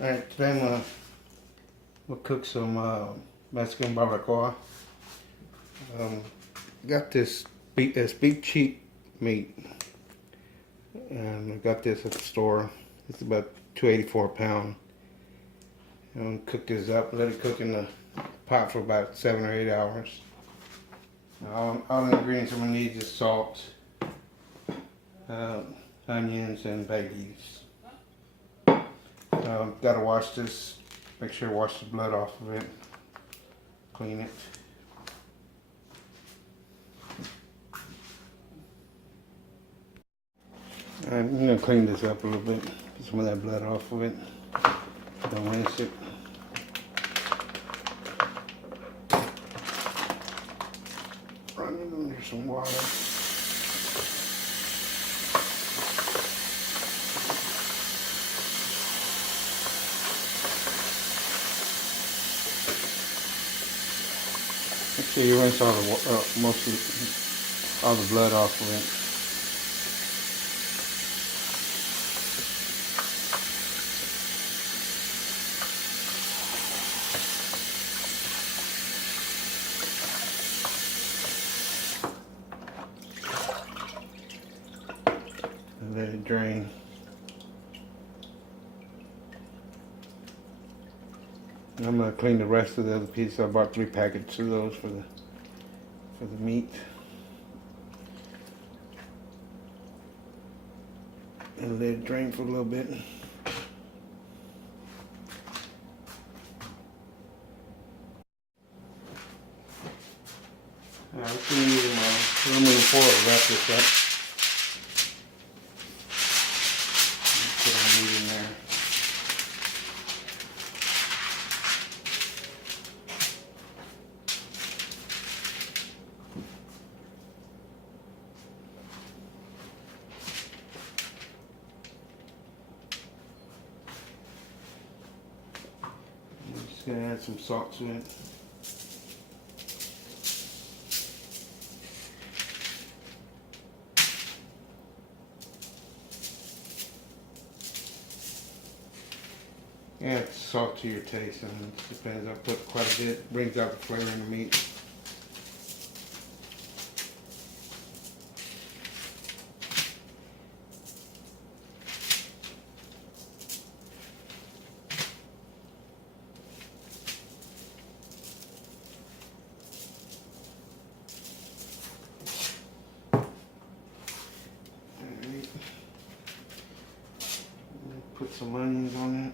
Alright, today we'll cook some Mexican barbacoa. Got this beef cheek meat, and I got this at the store. It's about $2.84 a pound. And cook this up, let it cook in the pot for about 7 or 8 hours. All the ingredients I'm gonna need is salt, onions, and bay leaves. Gotta wash this. Make sure to wash the blood off of it. Clean it. I'm gonna clean this up a little bit. Get some of that blood off of it. Don't rinse it. Run it under some water. Make sure you rinse all the mostly all the blood off of it. And let it drain. And I'm gonna clean the rest of the other pieces. I bought 3 packets of those for the meat. And let it drain for a little bit. Let's use aluminum foil to wrap this up. Put our meat in there. I'm just gonna add some salt to it. Add salt to your taste, and it depends. I put quite a bit. Brings out the flavor in the meat. Alright. Put some onions on it.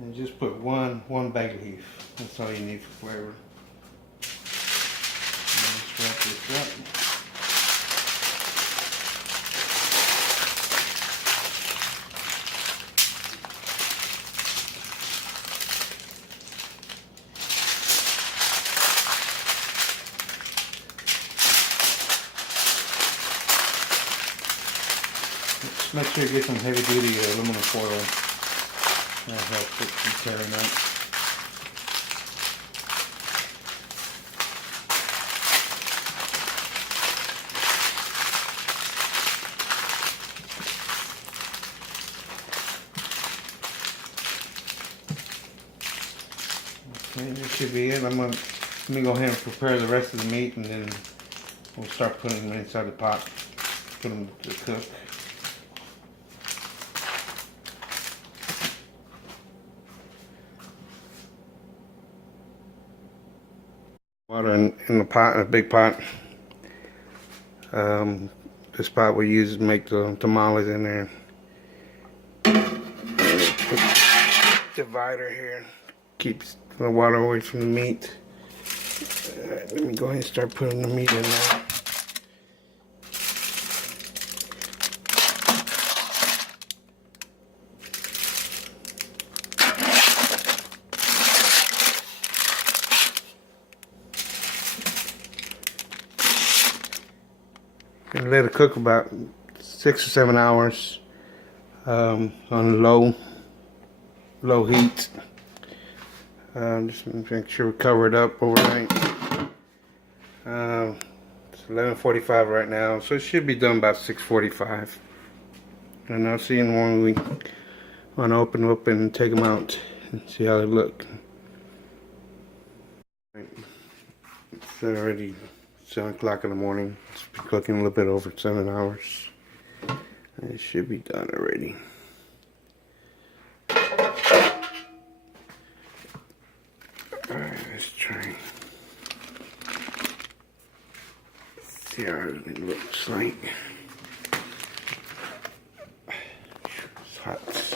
And just put one bay leaf. That's all you need for flavor. And let's wrap this up. Just make sure you get some heavy duty aluminum foil. That'll help it from tearing up. Okay, this should be it. Let me go ahead and prepare the rest of the meat, and then we'll start putting them inside the pot. Put them to cook. Water in the pot, in a big pot. This pot we use to make the tamales in there. Put the divider here, keeps the water away from the meat. Alright, let me go ahead and start putting the meat in there. And let it cook about 6 or 7 hours on low heat. Just make sure we cover it up overnight. It's 11:45 right now, so it should be done about 6:45. And I'll see you in 1 week. I'm gonna open them up and take them out and see how they look. It's already 7 o'clock in the morning. It's been cooking a little bit over 7 hours. And it should be done already. Alright, let's try. See how it looks like. It's hot.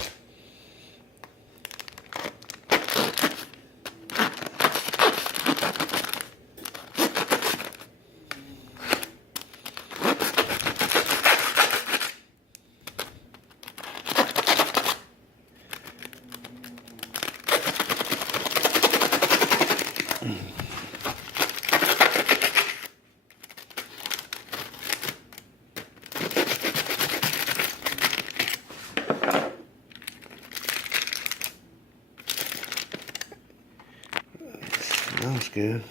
Smells good.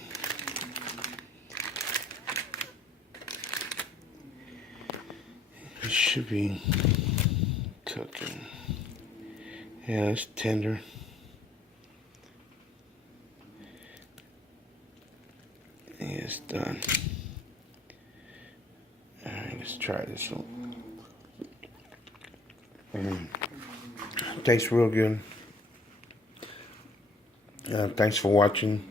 It should be cooking. Yeah, it's tender. Yeah, it's done. Alright, let's try this one. Tastes real good. Thanks for watching.